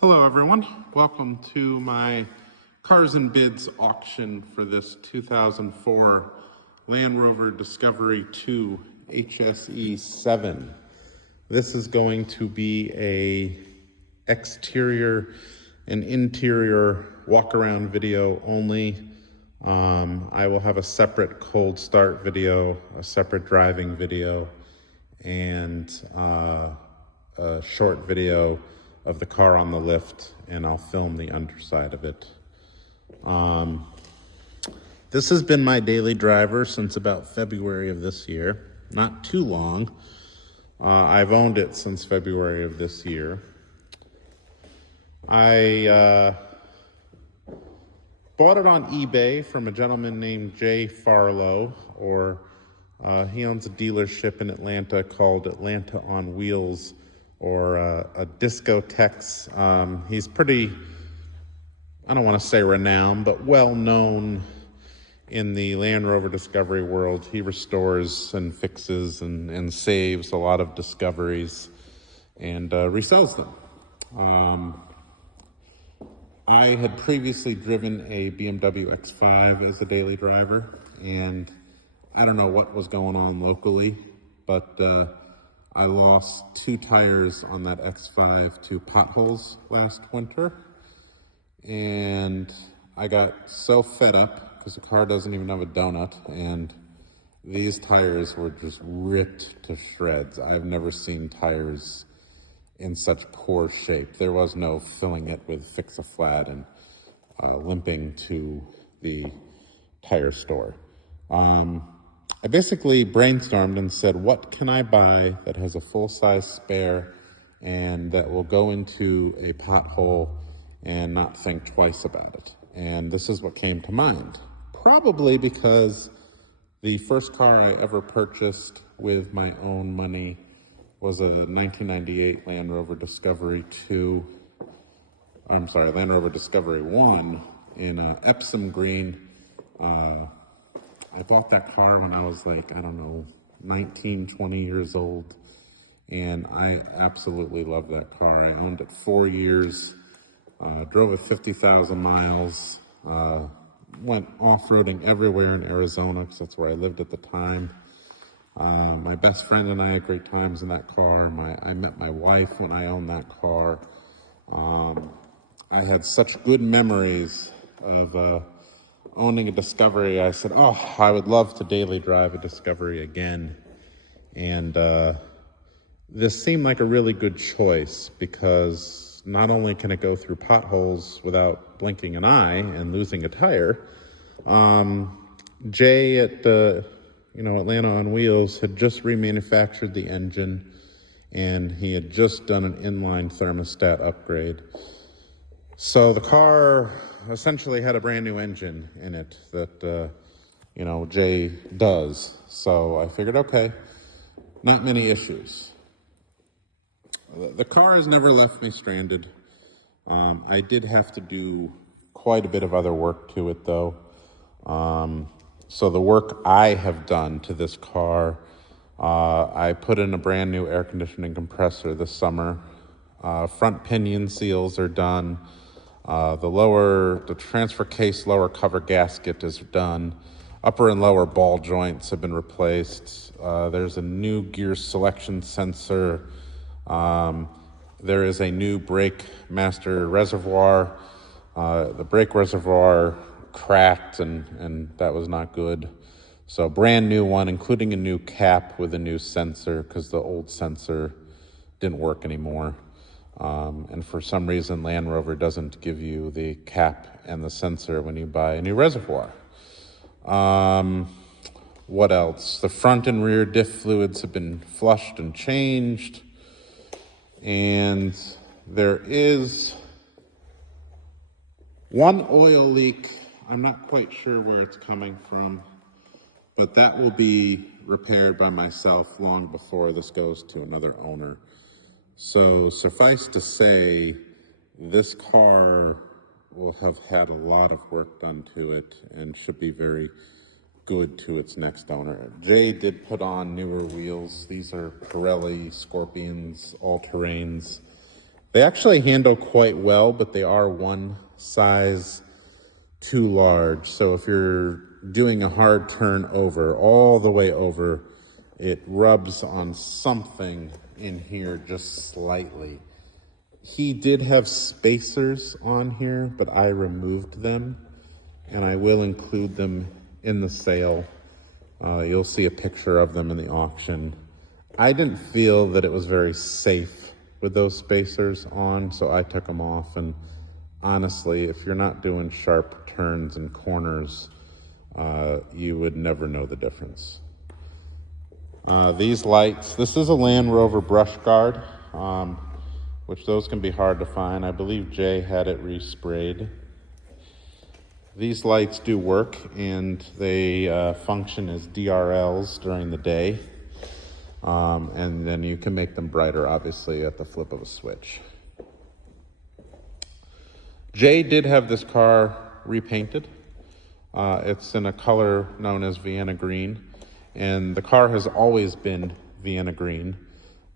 Hello everyone, welcome to my Cars and Bids auction for this 2004 Land Rover Discovery 2 HSE7. This is going to be a exterior and interior walk around video only. I will have a separate cold start video, a separate driving video, and a short video of the car on the lift, and I'll film the underside of it. This has been my daily driver since about February of this year. Not too long. I've owned it since February of this year. I bought it on eBay from a gentleman named Jay Farlow, he owns a dealership in Atlanta called Atlanta on Wheels, or a Discotex. He's pretty, I don't want to say renowned, but well known in the Land Rover Discovery world. He restores and fixes and saves a lot of Discoveries and resells them. I had previously driven a BMW X5 as a daily driver, and I don't know what was going on locally, but I lost 2 tires on that X5 to potholes last winter, and I got so fed up because the car doesn't even have a donut, and these tires were just ripped to shreds. I've never seen tires in such poor shape. There was no filling it with Fix-A-Flat and limping to the tire store. I basically brainstormed and said, what can I buy that has a full-size spare and that will go into a pothole and not think twice about it? And this is what came to mind. Probably because the first car I ever purchased with my own money was a 1998 Land Rover Discovery 2, Land Rover Discovery 1 in Epsom green. I bought that car when I was 19, 20 years old, and I absolutely love that car. I owned it 4 years, drove it 50,000 miles, went off-roading everywhere in Arizona because that's where I lived at the time. My best friend and I had great times in that car. I met my wife when I owned that car. I had such good memories of owning a Discovery. I said, I would love to daily drive a Discovery again. And this seemed like a really good choice because not only can it go through potholes without blinking an eye and losing a tire, Jay at Atlanta on Wheels had just remanufactured the engine, and he had just done an inline thermostat upgrade. So the car essentially had a brand new engine in it that, Jay does. So I figured, okay, not many issues. The car has never left me stranded. I did have to do quite a bit of other work to it, though. So the work I have done to this car, I put in a brand new air conditioning compressor this summer. Front pinion seals are done. The transfer case lower cover gasket is done. Upper and lower ball joints have been replaced. There's a new gear selection sensor. There is a new brake master reservoir. The brake reservoir cracked and that was not good. So brand new one, including a new cap with a new sensor because the old sensor didn't work anymore. And for some reason, Land Rover doesn't give you the cap and the sensor when you buy a new reservoir. What else? The front and rear diff fluids have been flushed and changed. And there is one oil leak. I'm not quite sure where it's coming from, but that will be repaired by myself long before this goes to another owner. So suffice to say, this car will have had a lot of work done to it and should be very good to its next owner. Jay did put on newer wheels. These are Pirelli Scorpions all-terrains. They actually handle quite well, but they are one size too large. So if you're doing a hard turn over, all the way over, it rubs on something in here just slightly. He did have spacers on here, but I removed them, and I will include them in the sale. You'll see a picture of them in the auction. I didn't feel that it was very safe with those spacers on, so I took them off. And honestly, if you're not doing sharp turns and corners, you would never know the difference. These lights, this is a Land Rover brush guard, which those can be hard to find. I believe Jay had it resprayed. These lights do work, and they function as DRLs during the day. And then you can make them brighter, obviously, at the flip of a switch. Jay did have this car repainted. It's in a color known as Vienna green, and the car has always been Vienna green.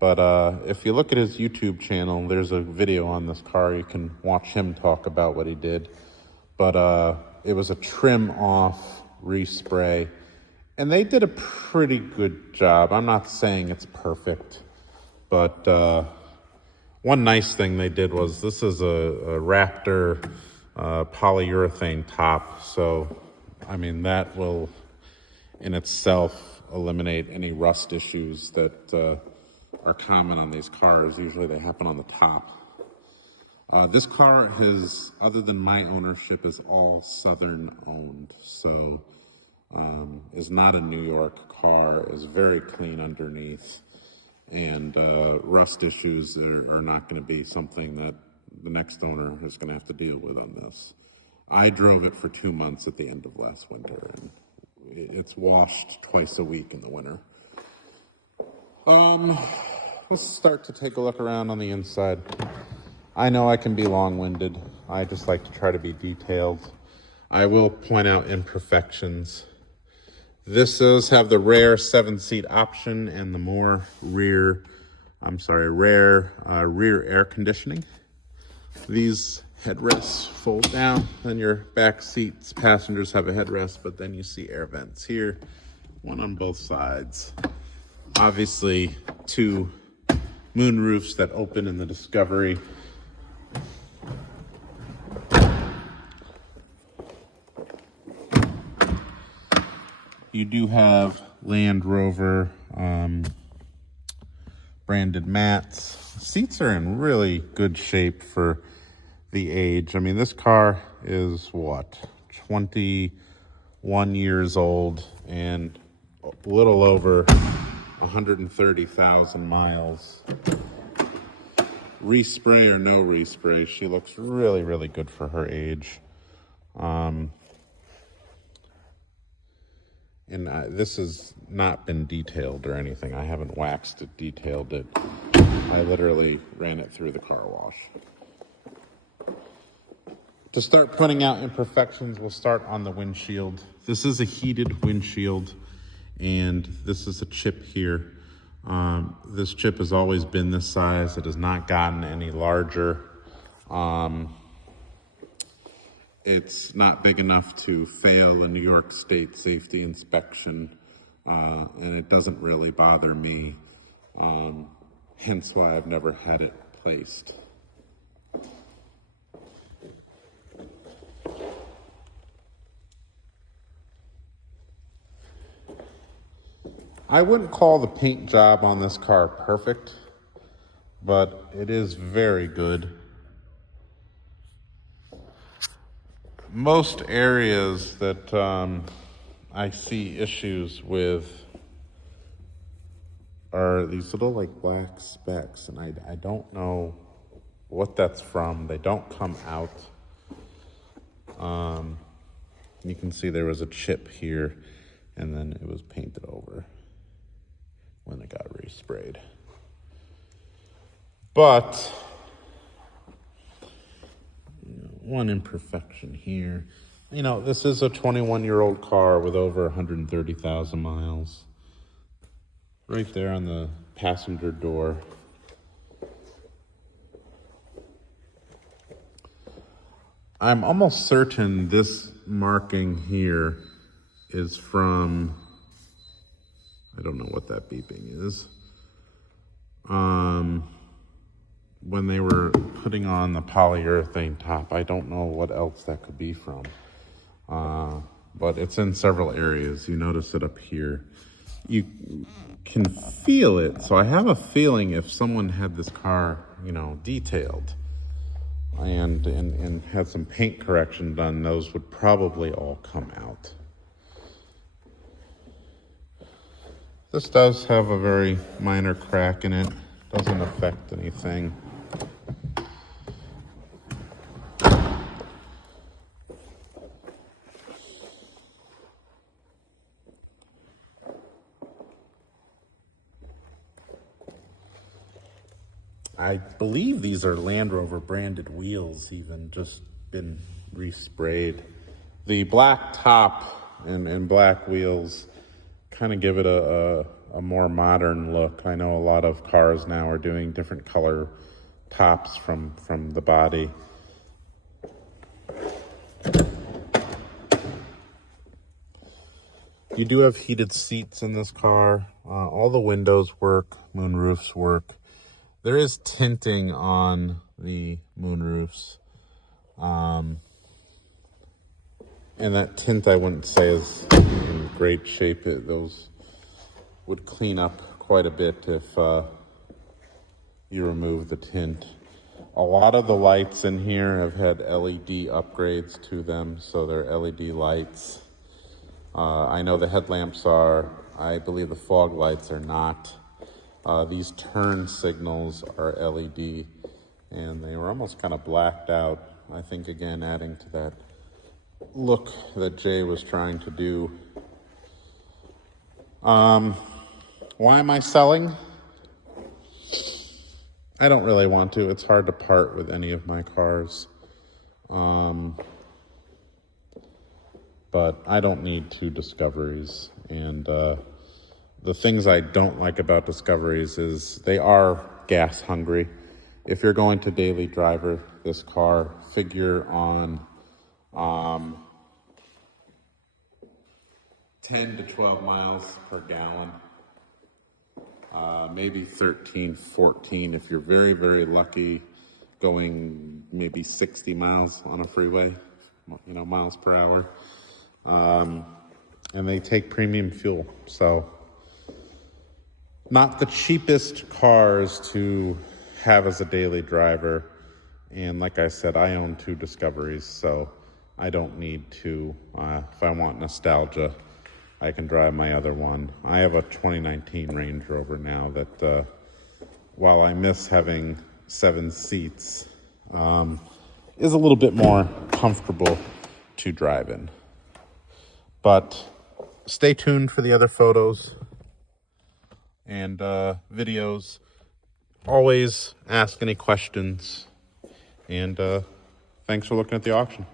But if you look at his YouTube channel, there's a video on this car. You can watch him talk about what he did. But it was a trim off respray, and they did a pretty good job. I'm not saying it's perfect, but one nice thing they did was, this is a Raptor polyurethane top. So, I mean, that will in itself eliminate any rust issues that are common on these cars. Usually they happen on the top. This car is, other than my ownership, is all Southern owned. So is not a New York car, is very clean underneath. And rust issues are not going to be something that the next owner is going to have to deal with on this. I drove it for 2 months at the end of last winter, and it's washed twice a week in the winter. Let's start to take a look around on the inside. I know I can be long-winded. I just like to try to be detailed. I will point out imperfections. This does have the rare 7-seat option and the more rare rear air conditioning. These headrests fold down, then your back seats, passengers have a headrest, but then you see air vents here, one on both sides. Obviously, 2 moonroofs that open in the Discovery. You do have Land Rover branded mats. Seats are in really good shape for the age. I mean, this car is what, 21 years old and a little over 130,000 miles. Respray or no respray, she looks really, really good for her age. And this has not been detailed or anything. I haven't waxed it, detailed it. I literally ran it through the car wash. To start pointing out imperfections, we'll start on the windshield. This is a heated windshield, and this is a chip here. This chip has always been this size. It has not gotten any larger. It's not big enough to fail a New York State safety inspection, and it doesn't really bother me, hence why I've never had it placed. I wouldn't call the paint job on this car perfect, but it is very good. Most areas that I see issues with are these little like black specks, and I don't know what that's from. They don't come out. You can see there was a chip here, and then it was painted over when it got resprayed. But one imperfection here. You know, this is a 21-year-old car with over 130,000 miles. Right there on the passenger door. I'm almost certain this marking here is from, I don't know what that beeping is. When they were putting on the polyurethane top, I don't know what else that could be from. But it's in several areas. You notice it up here. You can feel it. So I have a feeling if someone had this car, you know, detailed and had some paint correction done, those would probably all come out. This does have a very minor crack in it. Doesn't affect anything. I believe these are Land Rover branded wheels, even just been resprayed. The black top and black wheels kind of give it a more modern look. I know a lot of cars now are doing different color tops from the body. You do have heated seats in this car. All the windows work, moonroofs work. There is tinting on the moonroofs. And that tint I wouldn't say is in great shape. Those would clean up quite a bit if you remove the tint. A lot of the lights in here have had LED upgrades to them, so they're LED lights. I know the headlamps are. I believe the fog lights are not. These turn signals are LED, and they were almost kind of blacked out. I think, again, adding to that look that Jay was trying to do. Why am I selling? I don't really want to. It's hard to part with any of my cars. But I don't need two Discoveries. And the things I don't like about Discoveries is they are gas hungry. If you're going to daily driver this car, figure on 10 to 12 miles per gallon. Maybe 13, 14 if you're very, very lucky, going maybe 60 miles on a freeway, you know, miles per hour. And they take premium fuel, so not the cheapest cars to have as a daily driver. And like I said, I own two Discoveries, so I don't need to. If I want nostalgia, I can drive my other one. I have a 2019 Range Rover now that, while I miss having 7 seats, is a little bit more comfortable to drive in. But stay tuned for the other photos and videos. Always ask any questions. And thanks for looking at the auction.